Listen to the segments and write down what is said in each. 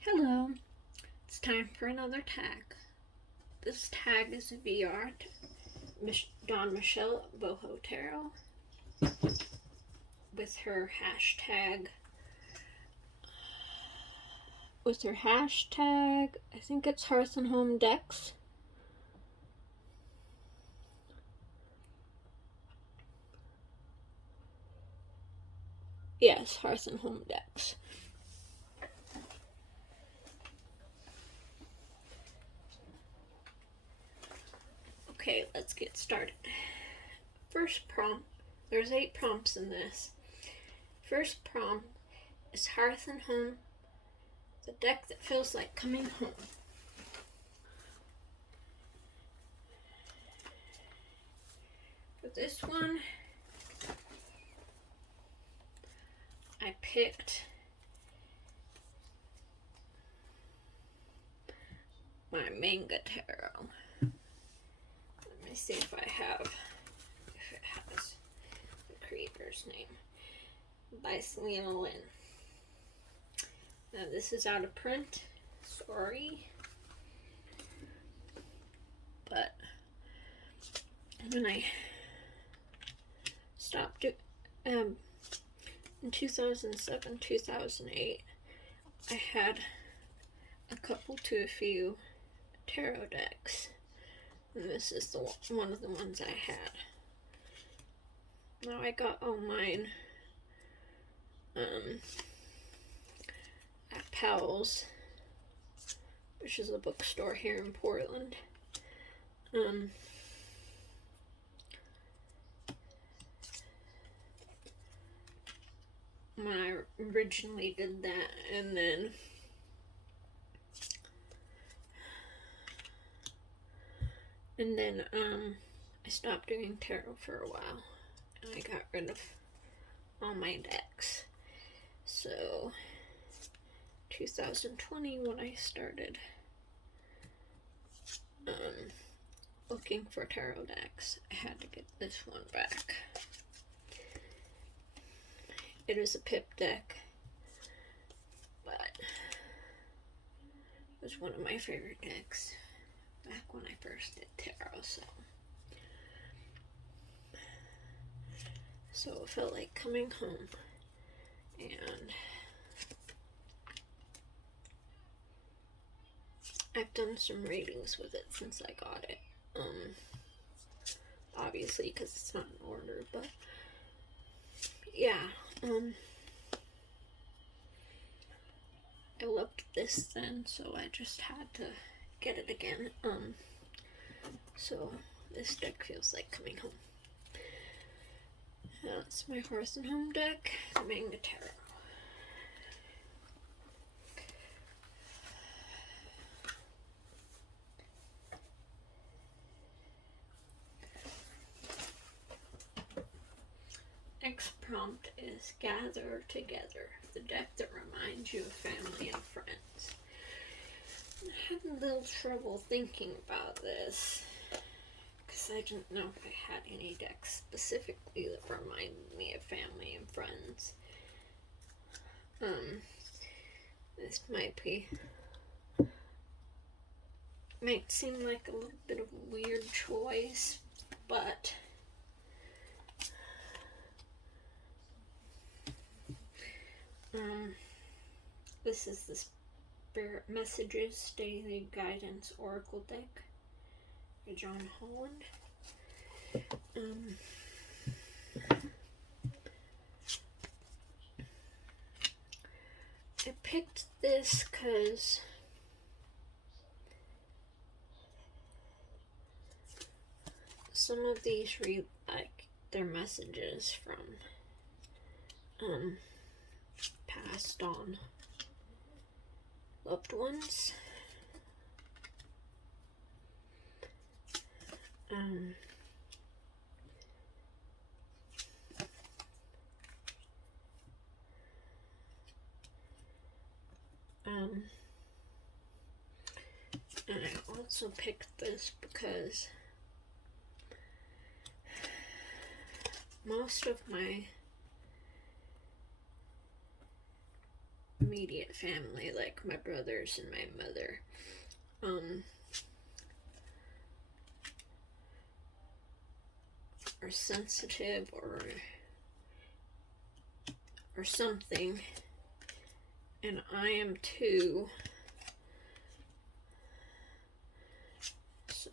Hello, it's time for another tag. This tag is a VR Don Michelle Boho Tarot with her hashtag. I think it's Hearth and Home decks. Yes, Hearth and Home decks. Okay, let's get started. First prompt, there's 8 prompts in this. First prompt is Hearth and Home, the deck that feels like coming home. For this one, I picked my Manga Tarot. Let me see if it has the creator's name. By Selena. Now this is out of print. Sorry. But when I stopped it, in 2007, 2008, I had a couple to a few tarot decks. And this is one of the ones I had. Now I got all mine at Powell's, which is a bookstore here in Portland. When I originally did that, and then I stopped doing tarot for a while, and I got rid of all my decks. So 2020, when I started looking for tarot decks, I had to get this one back. It is a pip deck, but it was one of my favorite decks back when I first did tarot, so it felt like coming home. And I've done some readings with it since I got it. Obviously, because it's not in order, but yeah. I loved this then, so I just had to get it again. So this deck feels like coming home. That's my Hearth and Home deck, the Manga Tarot. Next prompt is Gather Together, the deck that reminds you of family and friends. I had a little trouble thinking about this because I didn't know if I had any decks specifically that reminded me of family and friends. This might seem like a little bit of a weird choice, but this is the Spirit Messages Daily Guidance Oracle deck by John Holland. I picked this because some of these read like their messages from passed on loved ones. And I also picked this because most of my immediate family, like my brothers and my mother. Are sensitive or something, and I am too. So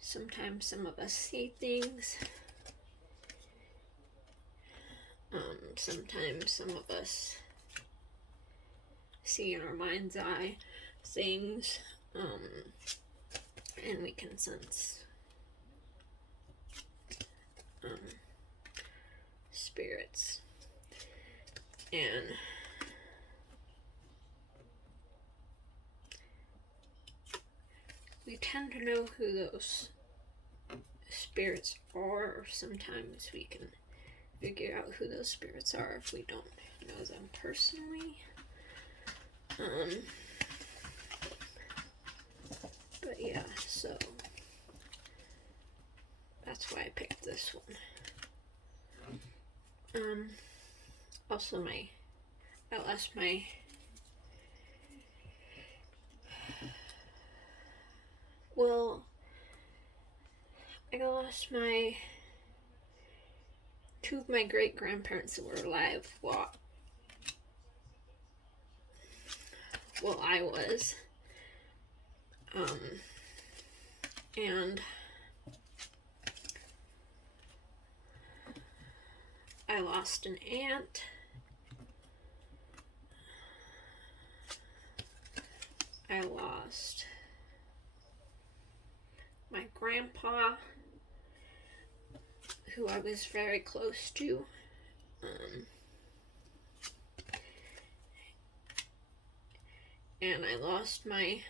sometimes some of us see things. Sometimes some of us see in our mind's eye things, and we can sense spirits. And we tend to know who those spirits are, or sometimes we can figure out who those spirits are if we don't know them personally. But yeah, so that's why I picked this one. Also I lost my two of my great grandparents that were alive while I was. And I lost an aunt. I lost my grandpa, who I was very close to. And I lost my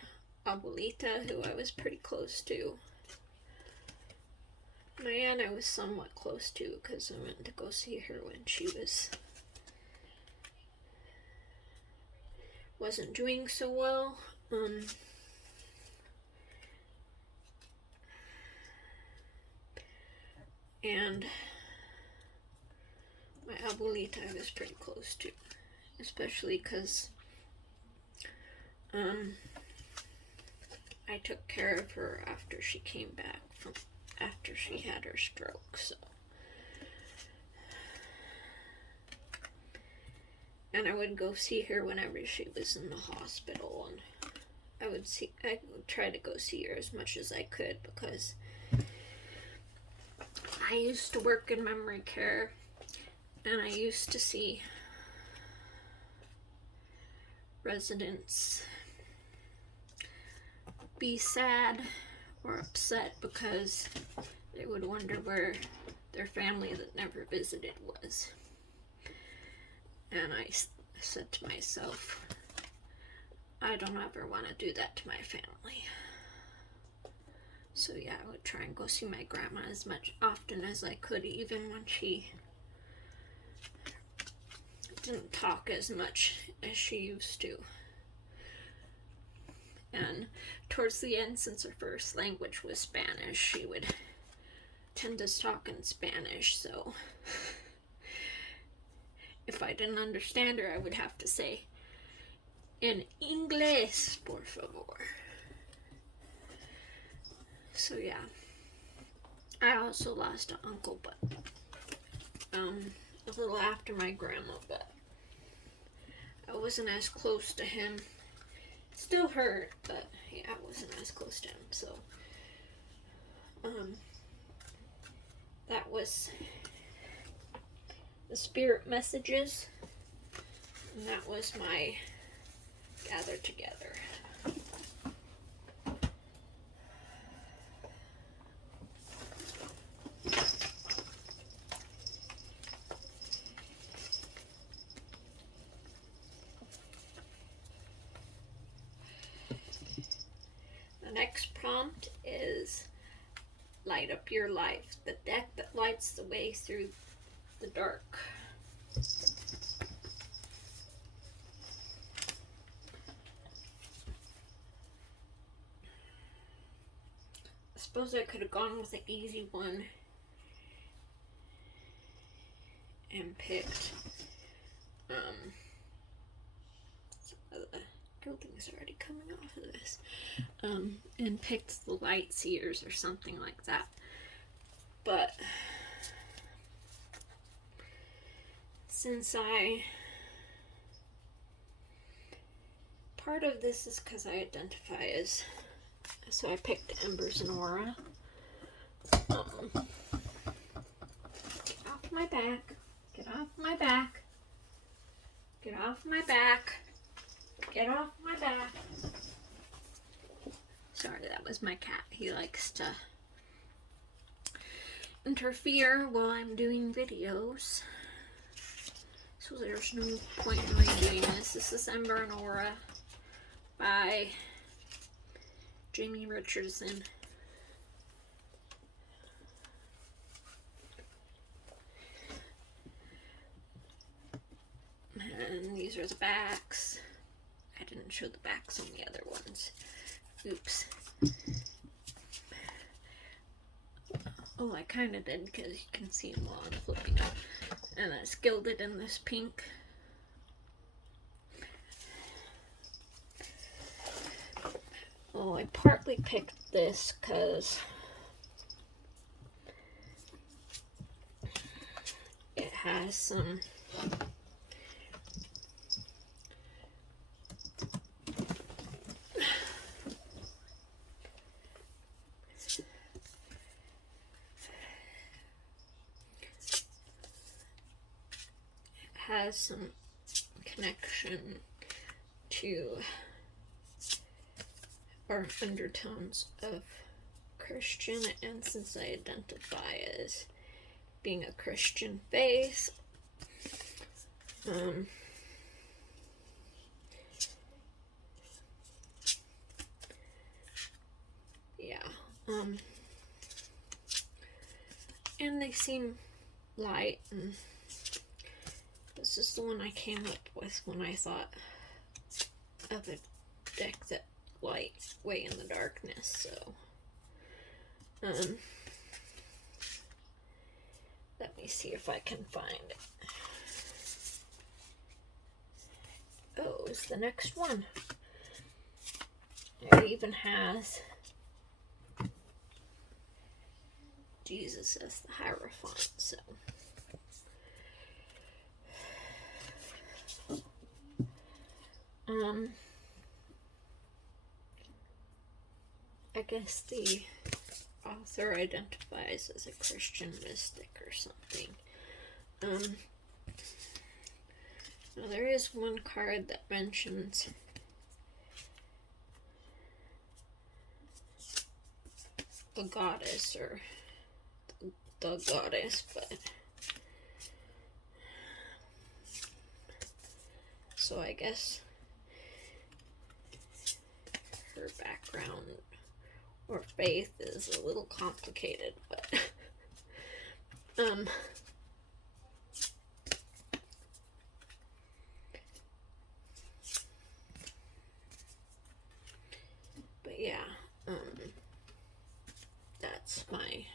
abuelita, who I was pretty close to. My aunt I was somewhat close to because I went to go see her when she wasn't doing so well. And my abuelita I was pretty close to, especially because I took care of her after she came back after she had her stroke. So, and I would go see her whenever she was in the hospital, and I would try to go see her as much as I could, because I used to work in memory care, and I used to see residents be sad or upset because they would wonder where their family that never visited was. And I said to myself, I don't ever want to do that to my family. So yeah, I would try and go see my grandma as often as I could, even when she didn't talk as much as she used to. And towards the end, since her first language was Spanish, she would tend to talk in Spanish, so if I didn't understand her, I would have to say, "En inglés, por favor." So yeah, I also lost an uncle, but a little after my grandma, but I wasn't as close to him. It still hurt, but yeah, I wasn't as close to him. So that was the spirit messages, and that was my gather together. The next prompt is light up your life, the deck that lights the way through the dark. I suppose I could have gone with an easy one and picked Everything's already coming off of this. And picked the light seers or something like that. But since part of this is because I identify as, so I picked Embers and Aura. Get off my back. Get off my back. Get off my back. Get off my back. Sorry, that was my cat. He likes to interfere while I'm doing videos. So there's no point in me doing this. This is Ember and Aura by Jamie Richardson. And these are the backs. I didn't show the backs on the other ones. Oops. Oh, I kind of did because you can see them while I'm flipping up. And it's gilded in this pink. Oh, I partly picked this because it has some connection to or undertones of Christian, and since I identify as being a Christian faith, and they seem light, and this is the one I came up with when I thought of a deck that light way in the darkness. So let me see if I can find it. Oh, it's the next one. It even has Jesus as the Hierophant, so I guess the author identifies as a Christian mystic or something. Now there is one card that mentions the goddess or the goddess, but so I guess her background or faith is a little complicated, but yeah, that's my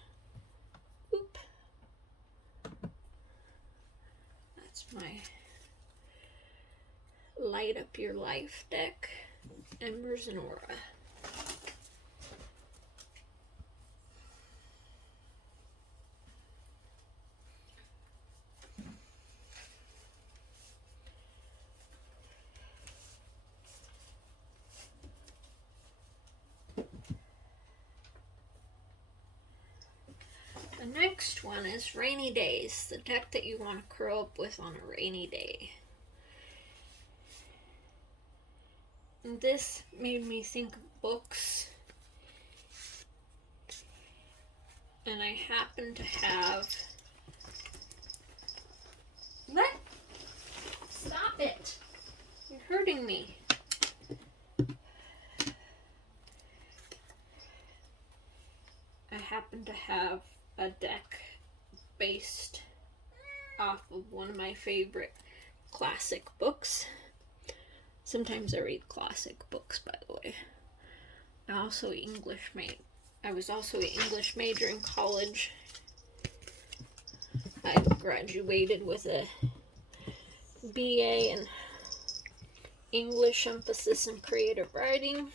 light up your life deck, Embers and Aura. The next one is Rainy Days, the deck that you want to curl up with on a rainy day. And this made me think of books, and I happen to have, stop it, you're hurting me. I happen to have a deck based off of one of my favorite classic books. Sometimes I read classic books, by the way. I was also an English major in college. I graduated with a BA in English emphasis in creative writing.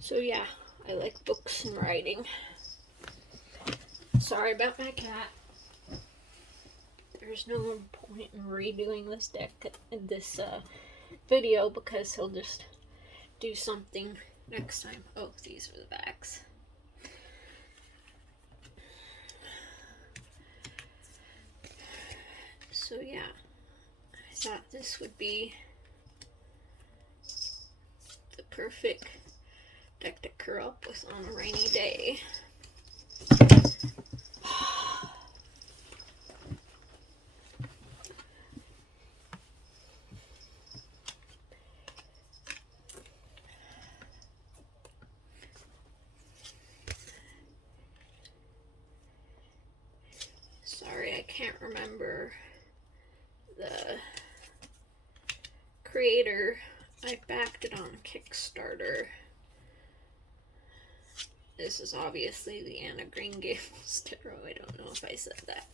So yeah, I like books and writing. Sorry about my cat. There's no point in redoing this deck in this video because he'll just do something next time. Oh, these are the backs. So yeah, I thought this would be the perfect deck to curl up with on a rainy day. Sorry, I can't remember the creator. I backed it on Kickstarter. This is obviously the Anna Green Gables Tarot. I don't know if I said that.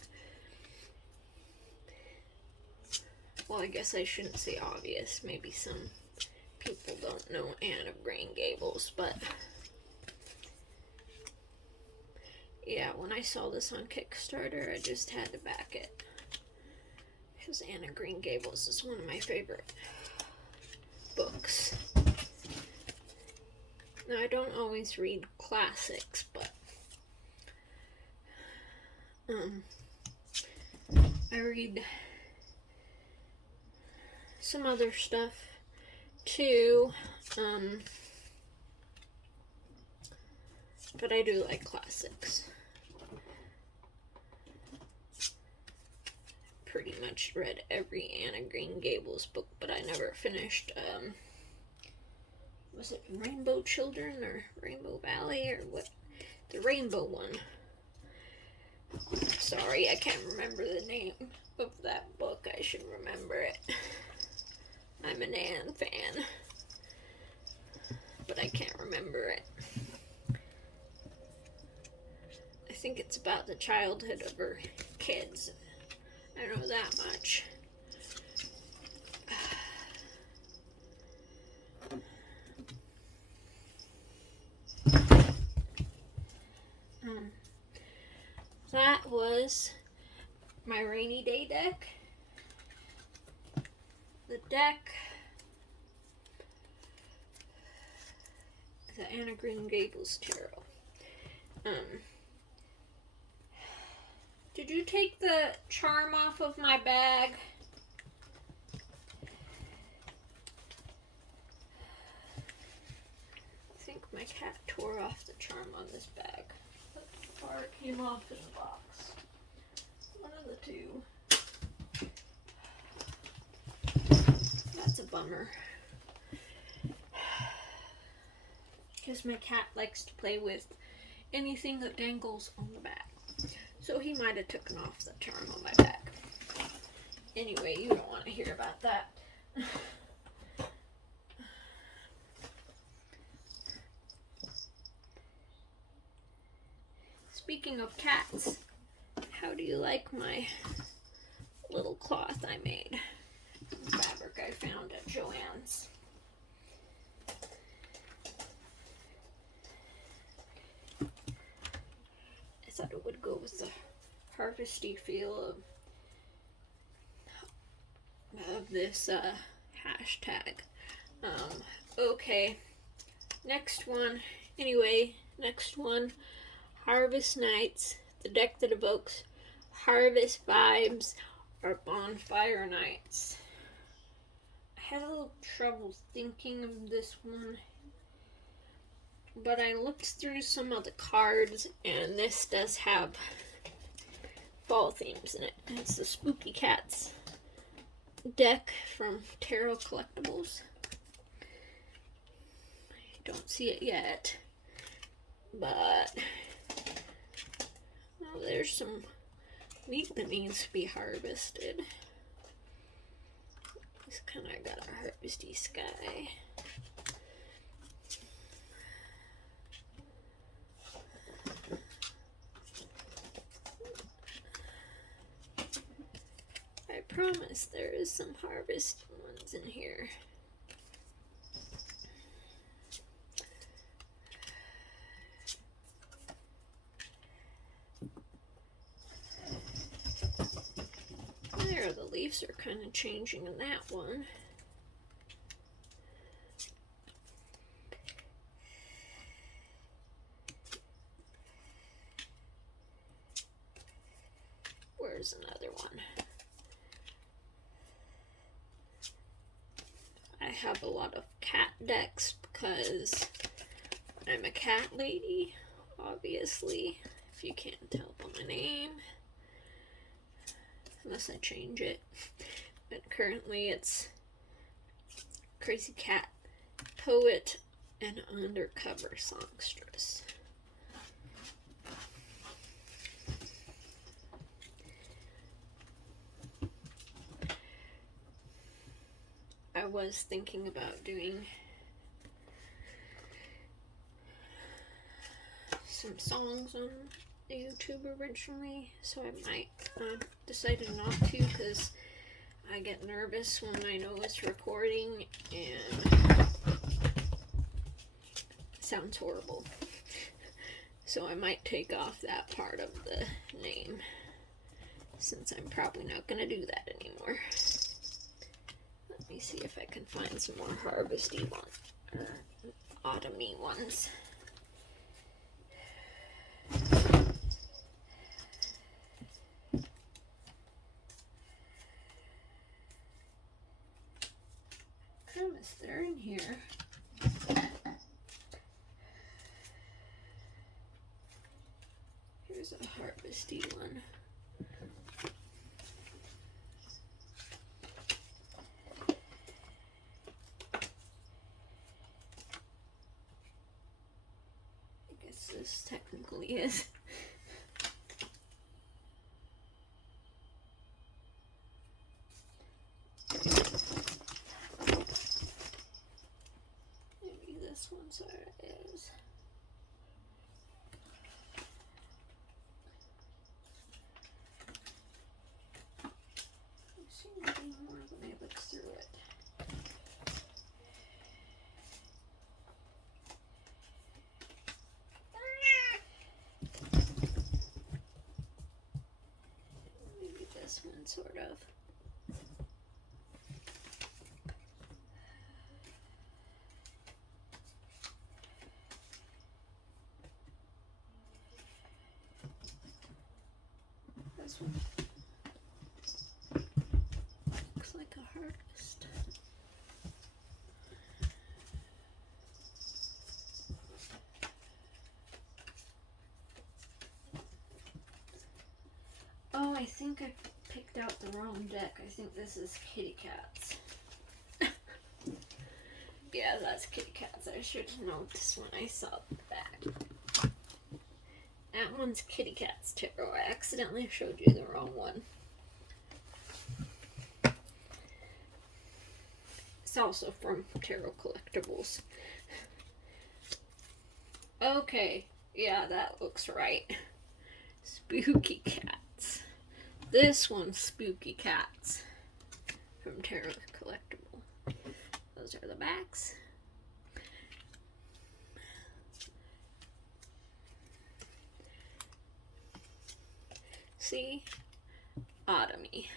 Well, I guess I shouldn't say obvious. Maybe some people don't know Anna Green Gables, but yeah, when I saw this on Kickstarter, I just had to back it. Because Anna Green Gables is one of my favorite books. Now, I don't always read classics, but I read some other stuff too, but I do like classics. Pretty much read every Anna Green Gables book, but I never finished, was it Rainbow Children or Rainbow Valley or what? The Rainbow one. Sorry, I can't remember the name of that book. I should remember it. I'm an Anne fan, but I can't remember it. I think it's about the childhood of her kids. I know that much. That was my rainy day deck. The deck, the Anna Green Gables Tarot. Did you take the charm off of my bag? I think my cat tore off the charm on this bag. Or it came off in the box. One of the two. That's a bummer. Because my cat likes to play with anything that dangles on the back. So he might have taken off the charm on my back. Anyway, you don't want to hear about that. Speaking of cats, how do you like my little cloth I made? Fabric I found at Joann's. I thought it would go with the harvesty feel of this hashtag. Okay, next one. Anyway, next one. Harvest Nights, the deck that evokes harvest vibes, or bonfire nights. I had a little trouble thinking of this one, but I looked through some of the cards, and this does have fall themes in it. It's the Spooky Cats deck from Tarot Collectibles. I don't see it yet, but oh, there's some wheat that needs to be harvested. It's kind of got a harvesty sky. I promise there is some harvest ones in here. There, the leaves are kind of changing in that one. Where's another one? I have a lot of cat decks because I'm a cat lady, obviously, if you can't tell by my name. Unless I change it. But currently it's Crazy Cat, Poet, and Undercover Songstress. I was thinking about doing some songs on YouTube originally, so I might decided not to because I get nervous when I know it's recording and it sounds horrible. So I might take off that part of the name since I'm probably not going to do that anymore. Let me see if I can find some more harvesty ones, or autumny ones. Promise they're in here. Here's a harvesty one. I guess this technically is. Maybe this one sort of is. I seem to be more when I look through it. Maybe this one sort of. This one looks like a harvest. Oh, I think I picked out the wrong deck. I think this is kitty cats. Yeah, that's kitty cats. I should have noticed when I saw the back. That one's Kitty Cat's Tarot. I accidentally showed you the wrong one. It's also from Tarot Collectibles. Okay, yeah, that looks right. Spooky Cats. This one's Spooky Cats from Tarot Collectible. Those are the backs. See? Autumny.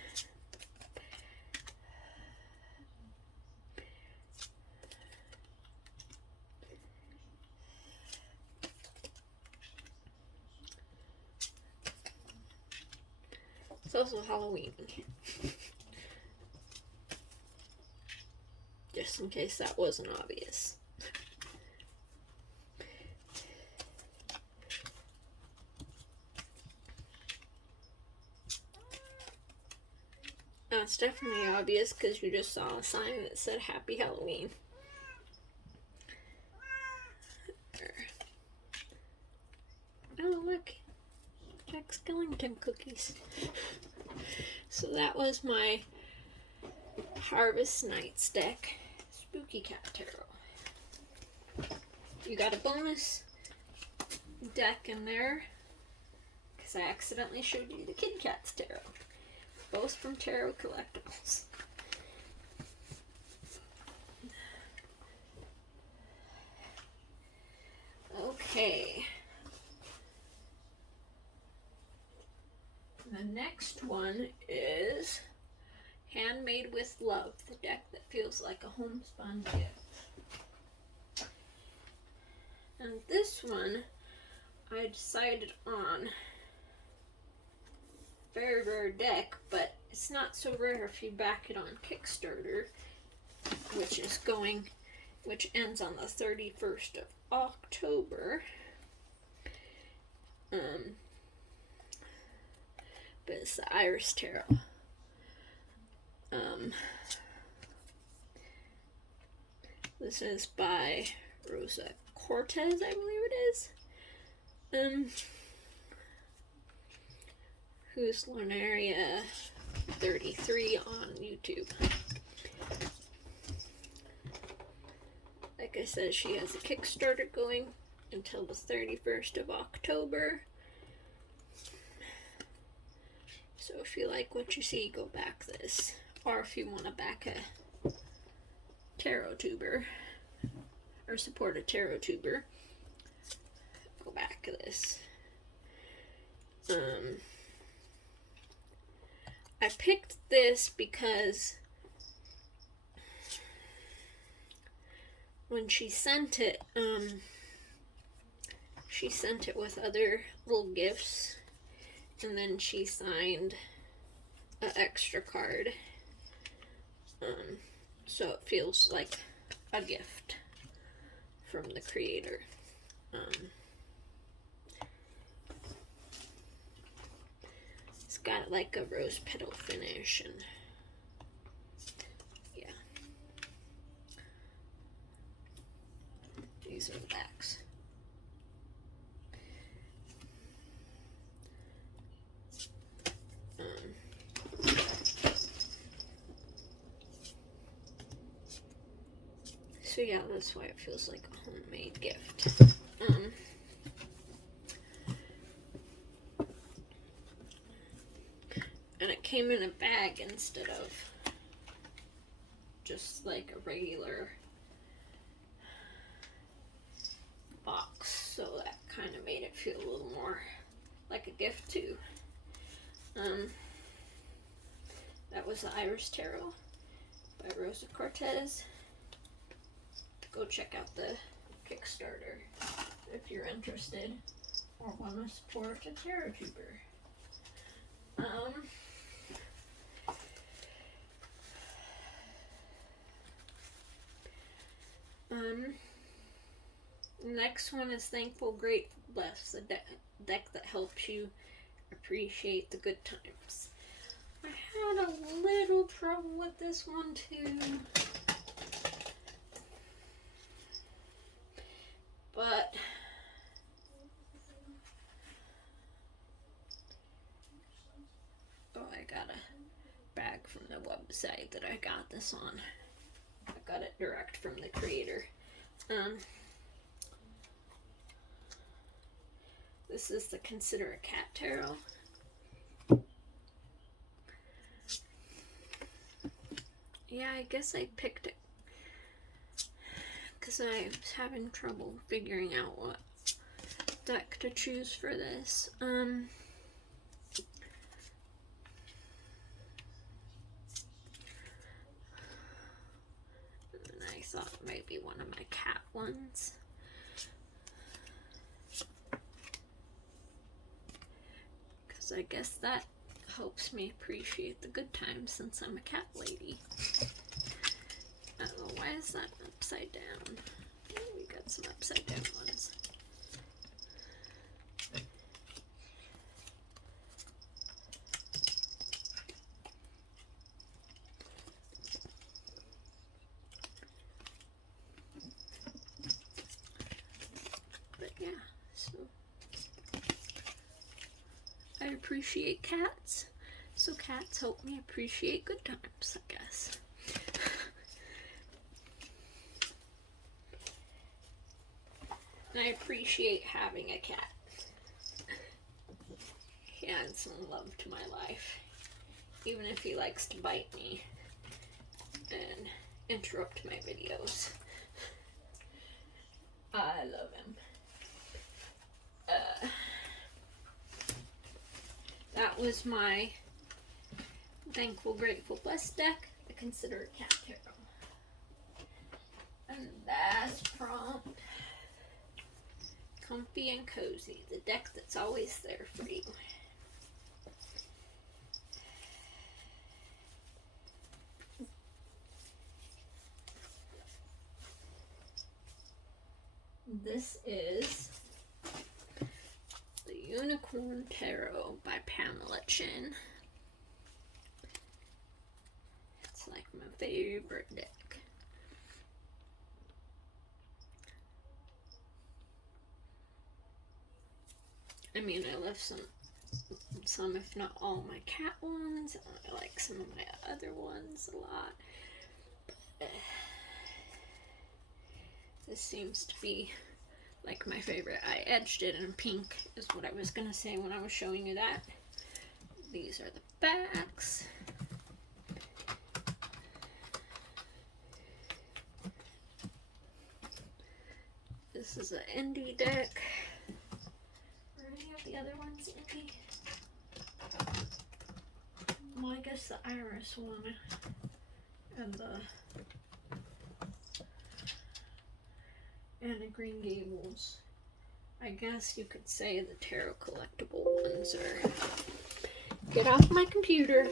It's also Halloween. Just in case that wasn't obvious. It's definitely obvious because you just saw a sign that said Happy Halloween. Oh, look. Jack Skellington cookies. So that was my Harvest Nights deck. Spooky Cat Tarot. You got a bonus deck in there because I accidentally showed you the Kitty Cat's Tarot. Both from Tarot Collectibles. next one is Handmade with Love, the deck that feels like a homespun gift. And this one I decided on very rare deck, but it's not so rare if you back it on Kickstarter, which ends on the 31st of October. But it's the Iris Tarot. This is by Rosa Cortez, I believe it is. Who's Lunaria 33 on YouTube. Like I said, she has a Kickstarter going until the 31st of October. So if you like what you see, go back this. Or if you want to back a tarot tuber, or support a tarot tuber, go back this. I picked this because when she sent it with other little gifts, and then she signed an extra card, so it feels like a gift from the creator. It's got like a rose petal finish, and yeah, these are the backs. So yeah, that's why it feels like a homemade gift. And it came in a bag instead of just like a regular box, so that kind of made it feel a little more like a gift too. That was the Iris Tarot by Rosa Cortez. Go check out the Kickstarter if you're interested or want to support a tarot tuber. Next one is Thankful, Grateful, Blessed, the deck that helps you appreciate the good times. I had a little trouble with this one too, but I got a bag from the website that I got this on. I got it direct from the creator. This is the Consider a Cat Tarot. Yeah, I guess I picked it because I was having trouble figuring out what deck to choose for this. And I thought maybe one of my cat ones. Because I guess that helps me appreciate the good times since I'm a cat lady. Oh, why is that upside down? Oh, we got some upside down ones. But yeah, so I appreciate cats, so cats help me appreciate good times, I guess. And I appreciate having a cat. He adds some love to my life, even if he likes to bite me and interrupt my videos. I love him. That was my Thankful, Grateful, Blessed deck. I consider it cat tarot. And last prompt. Comfy and cozy. The deck that's always there for you. This is the Unicorn Tarot by Pamela Chin. It's like my favorite deck. I mean, I love some if not all my cat ones. I like some of my other ones a lot. But, this seems to be like my favorite. I edged it in pink is what I was going to say when I was showing you that. These are the backs. This is an indie deck. Are any of the other ones indie? Well, I guess the Iris one and the Green Gables. I guess you could say the tarot collectible ones are. Get off my computer.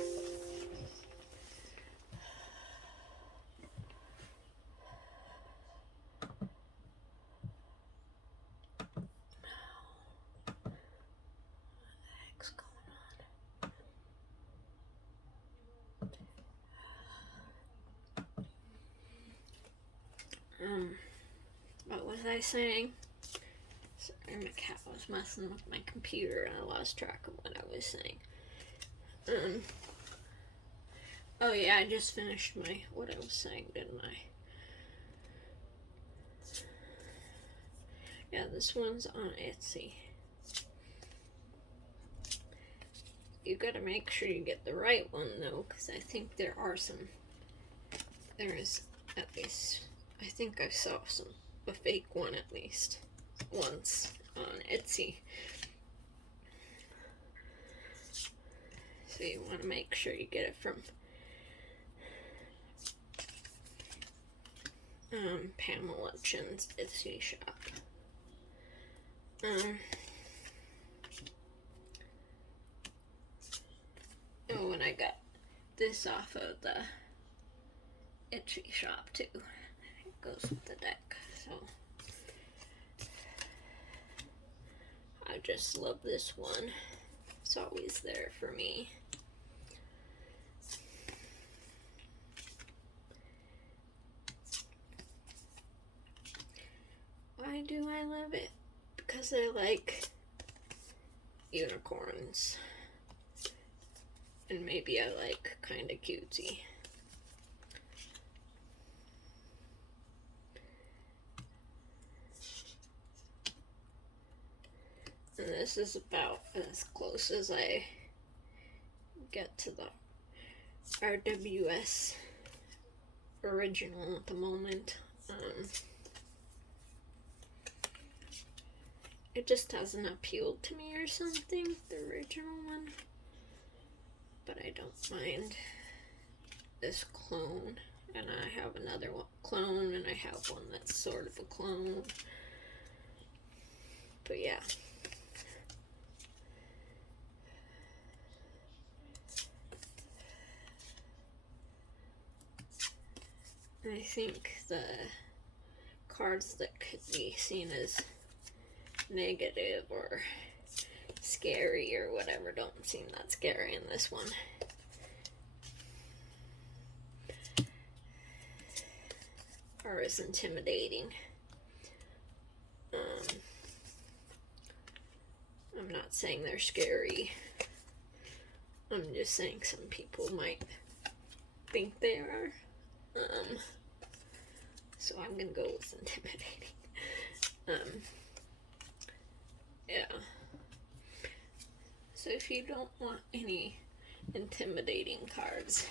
What was I saying? Sorry, my cat was messing with my computer and I lost track of what I was saying. Oh yeah, I just finished what I was saying, didn't I? Yeah, this one's on Etsy. You gotta make sure you get the right one though, because I think there is at least, I think I saw a fake one at least once on Etsy. So you want to make sure you get it from Pamela Chin's Etsy shop. Oh, and I got this off of the Etsy shop too. It goes with the deck, so I just love this one. It's always there for me. Why do I love it? Because I like unicorns. And maybe I like kind of cutesy. And this is about as close as I get to the RWS original at the moment. It just hasn't appealed to me or something, the original one. But I don't mind this clone. And I have another clone, and I have one that's sort of a clone. But yeah. I think the cards that could be seen as negative or scary or whatever don't seem that scary in this one. Or as intimidating. I'm not saying they're scary. I'm just saying some people might think they are. So I'm gonna go with intimidating. Yeah. So if you don't want any intimidating cards,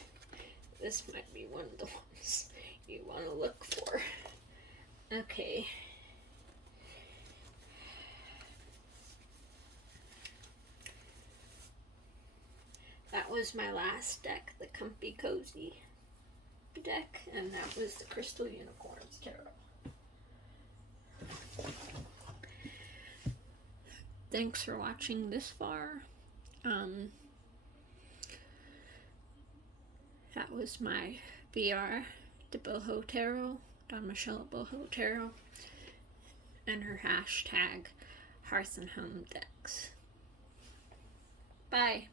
this might be one of the ones you want to look for. Okay. that was my last deck, the Comfy Cozy deck, and that was the Crystal Unicorns Tarot. Thanks for watching this far. That was my VR, the Boho Tarot, Don Michelle Boho Tarot, and her hashtag Hearth and Home decks. Bye.